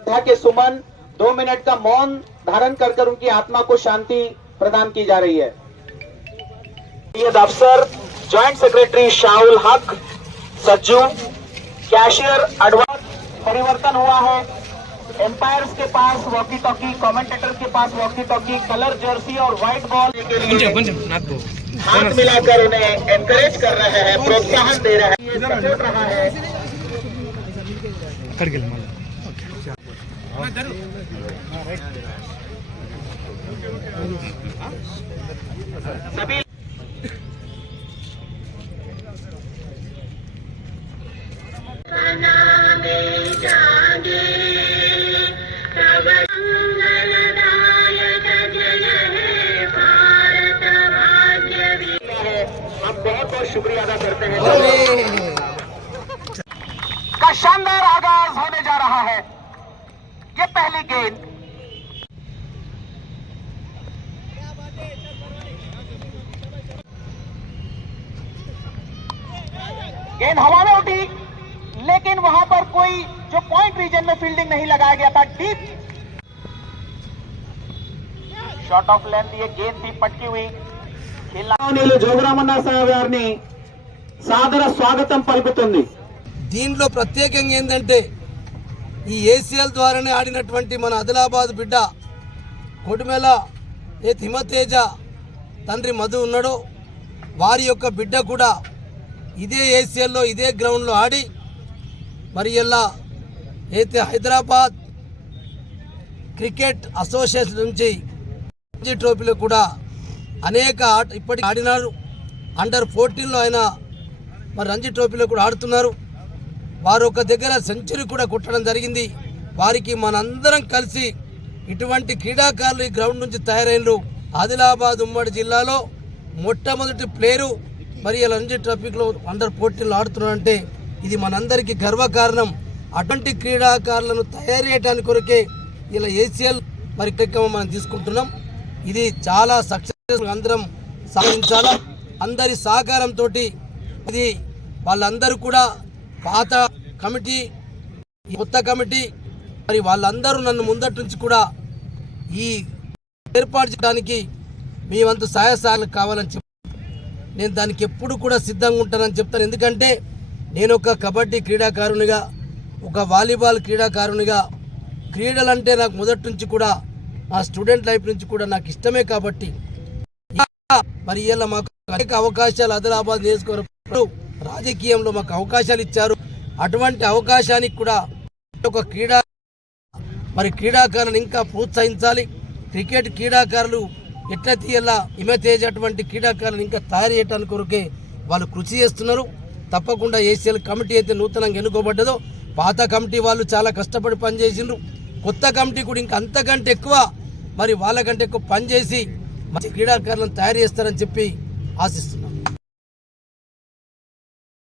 के सुमन 2 मिनट का मौन धारण कर उनकी आत्मा को शांति प्रदान की जा रही है। अफसर ज्वाइंट सेक्रेटरी शाहुल हक सज्जू, कैशियर एडवांस परिवर्तन हुआ है। एम्पायर्स के पास वॉकी टॉकी, कमेंटेटर के पास वॉकी टॉकी, कलर जर्सी और व्हाइट बॉल के लिए हाथ मिलाकर उन्हें एनकरेज कर रहे हैं, प्रोत्साहन दे रहे हैं, सपोर्ट रहा है। सभी हम बहुत बहुत शुक्रिया अदा करते हैं। का शानदार आगाज होने जा रहा है। ये पहली गेंद हवा में उठी, लेकिन वहां पर कोई जो पॉइंट रीजन में फील्डिंग नहीं लगाया गया था। डीप शॉट ऑफ लेंथ ये गेंद थी, पटकी हुई। జోగురామన్న సాహెబ్ గారిని సాదర స్వాగతం పలుకుతుంది। దీనిలో ప్రత్యేకంగా ఏంటంటే ఈ ఏసీఎల్ ద్వారానే ఆడినటువంటి మన ఆదిలాబాద్ బిడ్డ కొడిమెల ఏ హిమతేజ తండ్రి మధు ఉన్నాడో వారి యొక్క బిడ్డ కూడా ఇదే ఏసీఎల్లో ఇదే గ్రౌండ్లో ఆడి మరి ఇలా అయితే హైదరాబాద్ క్రికెట్ అసోసియేషన్ నుంచి రంజీ ట్రోఫీలో కూడా అనేక ఇప్పటికి ఆడినారు। అండర్-14లో ఆయన మరి రంజీ ట్రోఫీలో కూడా ఆడుతున్నారు। వారు ఒక దగ్గర సెంచరీ కూడా కొట్టడం జరిగింది। వారికి మనందరం కలిసి ఇటువంటి క్రీడాకారులు ఈ గ్రౌండ్ నుంచి తయారైనరు। ఆదిలాబాద్ ఉమ్మడి జిల్లాలో మొట్టమొదటి ప్లేయరు మరి ఇలా రంజీ ట్రోఫీలో అండర్-14లో ఆడుతున్నారంటే ఇది మనందరికీ గర్వకారణం। అటువంటి క్రీడాకారులను తయారు చేయడానికి కొరకే ఇలా ఏసీఎల్ మరి కార్యక్రమం మనం తీసుకుంటున్నాం। ఇది చాలా సక్సెస్ అందరం సాధించాలా। అందరి సహకారంతో ఇది వాళ్ళందరూ కూడా పాత కమిటీ, కొత్త కమిటీ మరి వాళ్ళందరూ నన్ను ముందటి నుంచి కూడా ఈ ఏర్పాటు చేయడానికి మీ వంతు సహాయ సహకారాలు కావాలని చెప్పి నేను దానికి ఎప్పుడు కూడా సిద్ధంగా ఉంటానని చెప్తాను। ఎందుకంటే నేను ఒక కబడ్డీ క్రీడాకారునిగా, ఒక వాలీబాల్ క్రీడాకారునిగా, క్రీడలంటే నాకు మొదటి నుంచి కూడా నా స్టూడెంట్ లైఫ్ నుంచి కూడా నాకు ఇష్టమే। కాబట్టి మరి ఇలా మాకు అనేక అవకాశాలు ఆదిలాబాద్ నియోజకవర్గంలో రాజకీయంలో మాకు అవకాశాలు ఇచ్చారు। అటువంటి అవకాశానికి కూడా ఒక క్రీడాకారులను ఇంకా ప్రోత్సహించాలి। క్రికెట్ క్రీడాకారులు ఎట్లయితే ఇలా హిమతేజ్ అటువంటి క్రీడాకారులను ఇంకా తయారు చేయడానికి కొరకే వాళ్ళు కృషి చేస్తున్నారు। తప్పకుండా ఏసీఎల్ కమిటీ అయితే నూతనంగా ఎన్నుకోబడ్డదో పాత కమిటీ వాళ్ళు చాలా కష్టపడి పనిచేసిండ్రు। కొత్త కమిటీ కూడా ఇంకా అంతకంటే ఎక్కువ మరి వాళ్ళకంటే ఎక్కువ పనిచేసి మంచి క్రీడాకారులను తయారు చేస్తారని చెప్పి ఆశిస్తున్నాను।